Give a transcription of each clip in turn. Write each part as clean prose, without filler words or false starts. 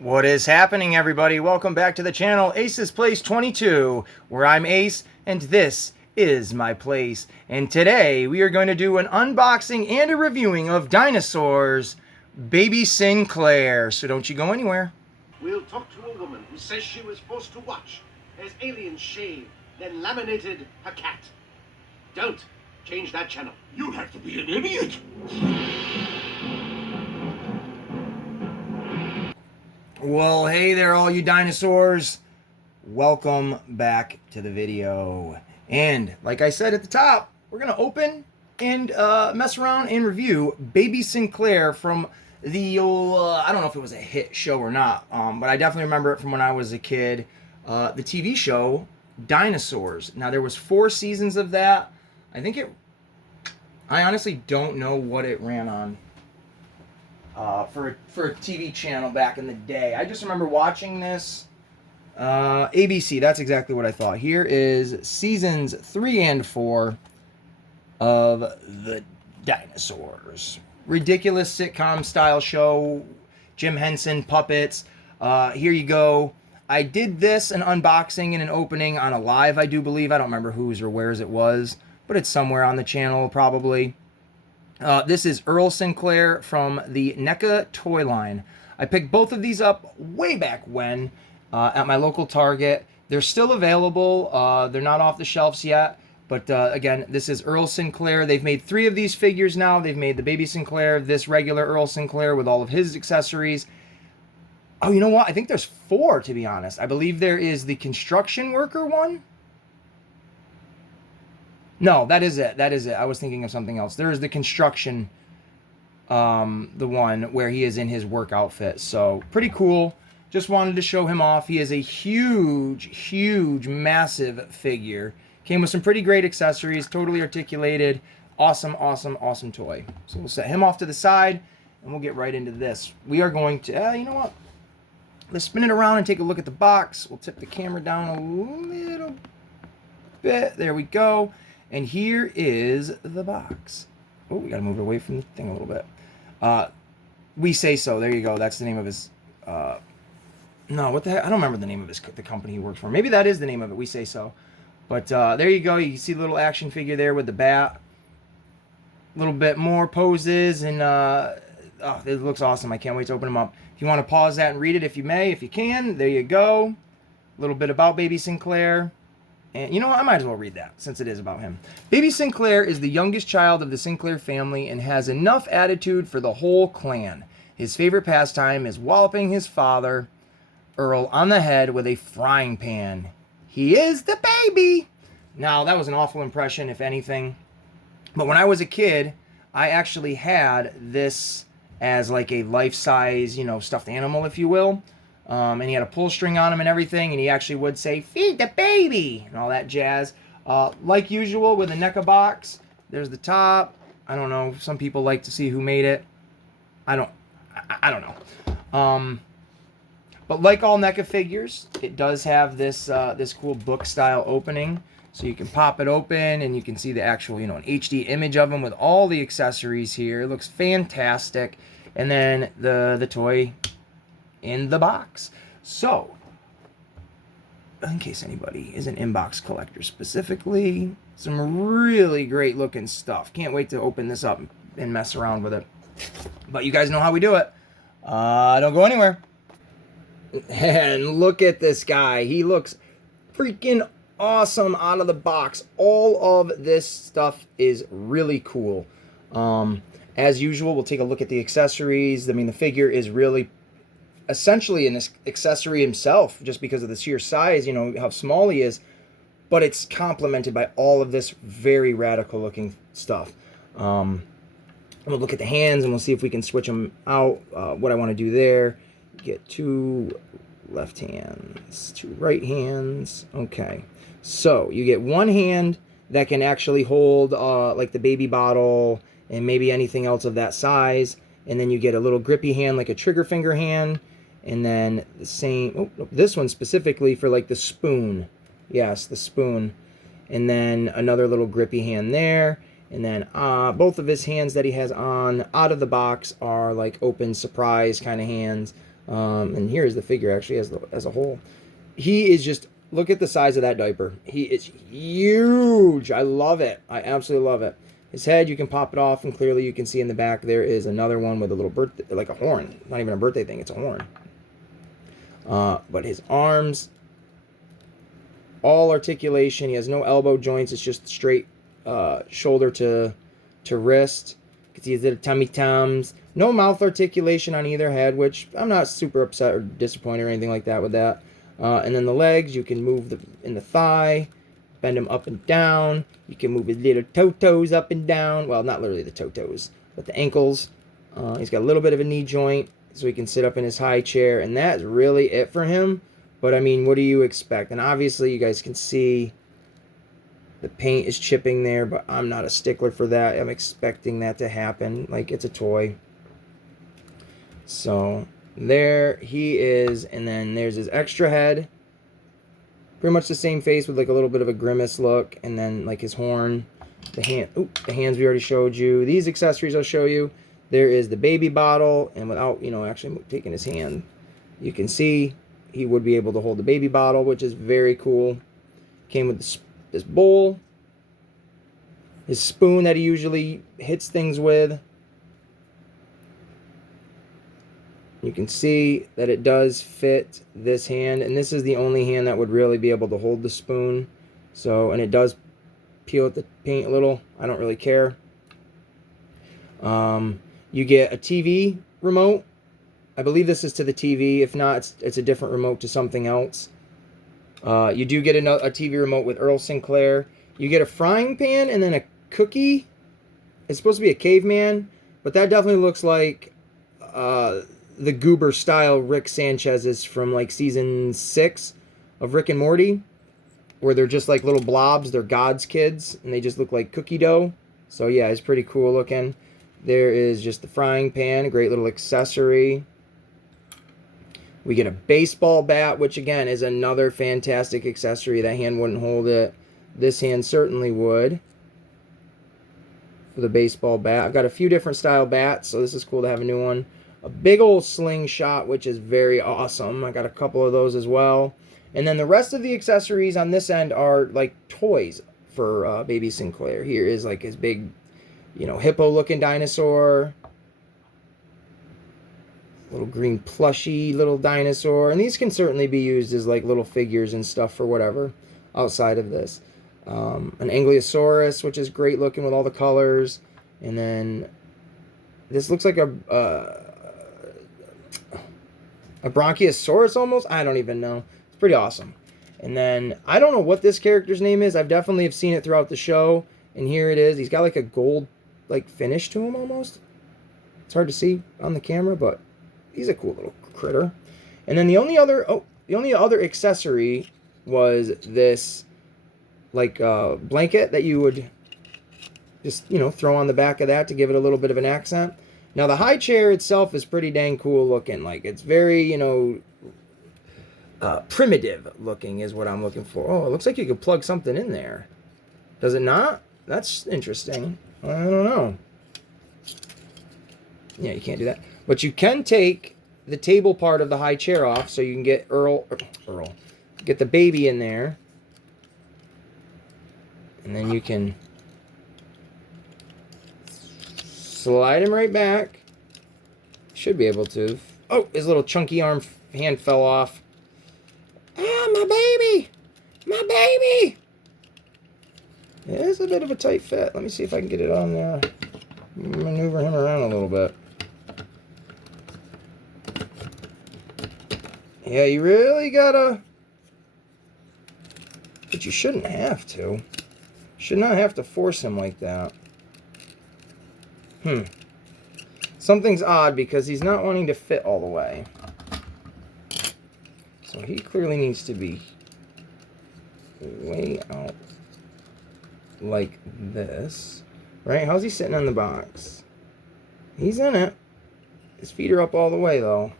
What is happening, everybody? Welcome back to the channel, Ace's Place 22, where I'm Ace, and this is my place. And today, we are going to do an unboxing and a reviewing of Dinosaurs, Baby Sinclair. So don't you go anywhere. We'll talk to a woman who says she was forced to watch as aliens shaved, then laminated her cat. Don't change that channel. You have to be an idiot. Well, hey there, all you dinosaurs. Welcome back to the video. And like I said at the top, we're going to open and mess around and review Baby Sinclair from the old, I don't know if it was a hit show or not, but I definitely remember it from when I was a kid. The TV show, Dinosaurs. Now, there was 4 seasons of that. I honestly don't know what it ran on. For a TV channel back in the day. I just remember watching this. ABC, that's exactly what I thought. Here is seasons 3 and 4 of the Dinosaurs. Ridiculous sitcom style show. Jim Henson puppets. Here you go. I did this, an unboxing and an opening on a live, I do believe. I don't remember whose or where's it was, but it's somewhere on the channel probably. This is Earl Sinclair from the NECA toy line. I picked both of these up way back when at my local Target. They're still available. They're not off the shelves yet. But again, this is Earl Sinclair. They've made 3 of these figures now. They've made the Baby Sinclair, this regular Earl Sinclair with all of his accessories. Oh, you know what? I think there's 4, to be honest. I believe there is the construction worker one. No, that is it. That is it. I was thinking of something else. There is the construction, the one where he is in his work outfit. So, pretty cool. Just wanted to show him off. He is a huge, massive figure. Came with some pretty great accessories. Totally articulated. Awesome toy. So, we'll set him off to the side, and we'll get right into this. We are going to, you know what? Let's spin it around and take a look at the box. We'll tip the camera down a little bit. There we go. And here is the box. Oh, we gotta move it away from the thing a little bit. We Say So. There you go. That's the name of his. No, what the heck? I don't remember the name of the company he worked for. Maybe that is the name of it. We Say So. But there you go. You can see the little action figure there with the bat. A little bit more poses, and oh, it looks awesome. I can't wait to open them up. If you want to pause that and read it, if you may, if you can, there you go. A little bit about Baby Sinclair. And you know what? I might as well read that since it is about him. Baby Sinclair is the youngest child of the Sinclair family and has enough attitude for the whole clan. His favorite pastime is walloping his father, Earl, on the head with a frying pan. He is the baby. Now, that was an awful impression, if anything. But when I was a kid, I actually had this as like a life-size, stuffed animal, if you will. And he had a pull string on him and everything, and he actually would say, "Feed the baby," and all that jazz. Like usual with a NECA box, there's the top. I don't know. Some people like to see who made it. I don't know. But like all NECA figures, it does have this this cool book style opening, so you can pop it open and you can see the actual, an HD image of him with all the accessories here. It looks fantastic, and then the toy in the box. So, in case anybody is an inbox collector specifically, some really great looking stuff. Can't wait to open this up and mess around with it. But you guys know how we do it. Don't go anywhere. And look at this guy. He looks freaking awesome out of the box. All of this stuff is really cool. As usual, we'll take a look at the accessories. I mean, the figure is really essentially an accessory himself, just because of the sheer size, how small he is, but it's complemented by all of this very radical looking stuff. We'll look at the hands and we'll see if we can switch them out. What I want to do there, get 2 left hands, 2 right hands. Okay, so you get 1 hand that can actually hold like the baby bottle and maybe anything else of that size, and then you get a little grippy hand like a trigger finger hand. And then the same, this one specifically for like the spoon. Yes, the spoon. And then another little grippy hand there. And then both of his hands that he has on out of the box are like open surprise kind of hands. And here is the figure actually as a whole. He is just, look at the size of that diaper. He is huge. I love it. I absolutely love it. His head, you can pop it off, and clearly you can see in the back there is another one with a little birthday, like a horn. Not even a birthday thing, it's a horn. But his arms, all articulation. He has no elbow joints. It's just straight shoulder to wrist. You can see his little tummy tums. No mouth articulation on either head, which I'm not super upset or disappointed or anything like that with that. And then the legs, you can move in the thigh, bend him up and down. You can move his little toe-toes up and down. Well, not literally the toe-toes, but the ankles. He's got a little bit of a knee joint, so he can sit up in his high chair. And that's really it for him. But, I mean, what do you expect? And obviously, you guys can see the paint is chipping there, but I'm not a stickler for that. I'm expecting that to happen. Like, it's a toy. So, there he is. And then there's his extra head. Pretty much the same face with, like, a little bit of a grimace look. And then, like, his horn. The hands we already showed you. These accessories I'll show you. There is the baby bottle. And without, you know, actually taking his hand, you can see he would be able to hold the baby bottle, which is very cool. Came with this bowl, his spoon that he usually hits things with. You can see that it does fit this hand, and this is the only hand that would really be able to hold the spoon. So, and it does peel at the paint a little. I don't really care. You get a TV remote. I believe this is to the TV. If not, it's a different remote to something else. You do get a TV remote with Earl Sinclair. You get a frying pan and then a cookie. It's supposed to be a caveman, but that definitely looks like the goober style Rick Sanchez's from like season 6 of Rick and Morty, where they're just like little blobs. They're God's kids, and they just look like cookie dough. So yeah, it's pretty cool looking. There is just the frying pan, a great little accessory. We get a baseball bat, which again is another fantastic accessory. That hand wouldn't hold it. This hand certainly would. For the baseball bat. I've got a few different style bats, so this is cool to have a new one. A big old slingshot, which is very awesome. I got a couple of those as well. And then the rest of the accessories on this end are like toys for Baby Sinclair. Here is like his big, you know, hippo-looking dinosaur. Little green plushy little dinosaur. And these can certainly be used as like little figures and stuff for whatever outside of this. An Ankylosaurus, which is great looking with all the colors. And then this looks like a Bronchiosaurus almost. I don't even know. It's pretty awesome. And then I don't know what this character's name is. I've definitely have seen it throughout the show. And here it is. He's got like a gold like finish to him almost. It's hard to see on the camera, but he's a cool little critter. And then the only other accessory was this like blanket that you would just, you know, throw on the back of that to give it a little bit of an accent. Now the high chair itself is pretty dang cool looking. Like it's very, you know, primitive looking is what I'm looking for. Oh, it looks like you could plug something in there. Does it not? That's interesting. I don't know. Yeah, you can't do that. But you can take the table part of the high chair off so you can get get the baby in there. And then you can slide him right back. Should be able to. Oh, his little chunky hand fell off. Ah, my baby! My baby! Yeah, it's a bit of a tight fit. Let me see if I can get it on there. Maneuver him around a little bit. Yeah, you really gotta... But you shouldn't have to. Should not have to force him like that. Something's odd because he's not wanting to fit all the way. So he clearly needs to be way out like this. Right? How's he sitting on the box? He's in it. His feet are up all the way though.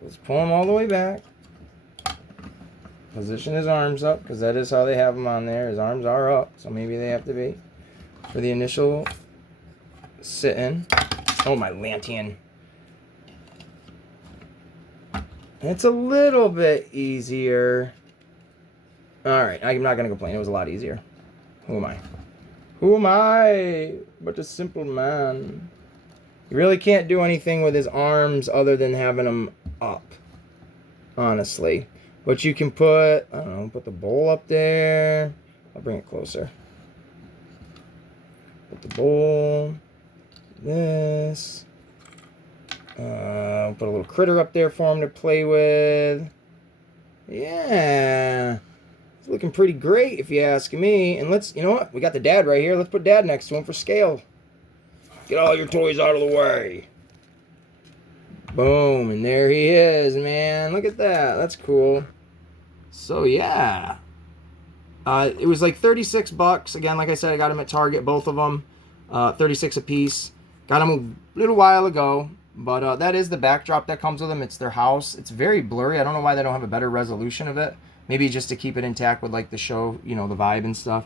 Let's pull him all the way back. Position his arms up, because that is how they have him on there. His arms are up, so maybe they have to be for the initial sit-in. Oh, my lantern. It's a little bit easier. Alright, I'm not going to complain. It was a lot easier. Who am I? Who am I but a simple man? You really can't do anything with his arms other than having them up. Honestly. But you can put, I don't know, put the bowl up there. I'll bring it closer. Put the bowl. This. Put a little critter up there for him to play with. Yeah. It's looking pretty great if you ask me. And let's, you know what? We got the dad right here. Let's put dad next to him for scale. Get all your toys out of the way. Boom. And there he is, man. Look at that. That's cool. So, yeah. It was like 36 bucks. Again, like I said, I got them at Target, both of them. 36 a piece. Got them a little while ago. But that is the backdrop that comes with them. It's their house. It's very blurry. I don't know why they don't have a better resolution of it. Maybe just to keep it intact with like the show, you know, the vibe and stuff.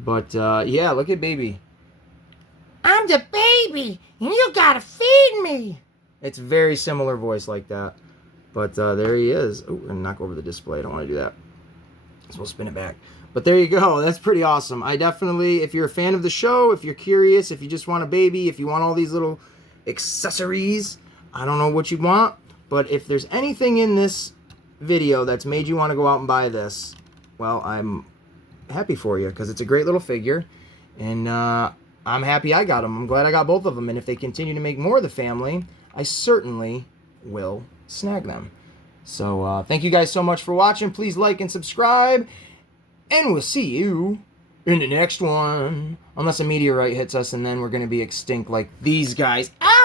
But yeah, look at baby. I'm the baby, and you gotta feed me. It's very similar voice like that. But there he is. Oh, we're gonna knock over the display. I don't want to do that. So we'll spin it back. But there you go. That's pretty awesome. I definitely, if you're a fan of the show, if you're curious, if you just want a baby, if you want all these little accessories, I don't know what you want. But if there's anything in this video that's made you want to go out and buy this, well, I'm happy for you because it's a great little figure. And I'm happy I got them. I'm glad I got both of them. And if they continue to make more of the family, I certainly will snag them. So thank you guys so much for watching. Please like and subscribe. And we'll see you in the next one. Unless a meteorite hits us and then we're going to be extinct like these guys. Ah!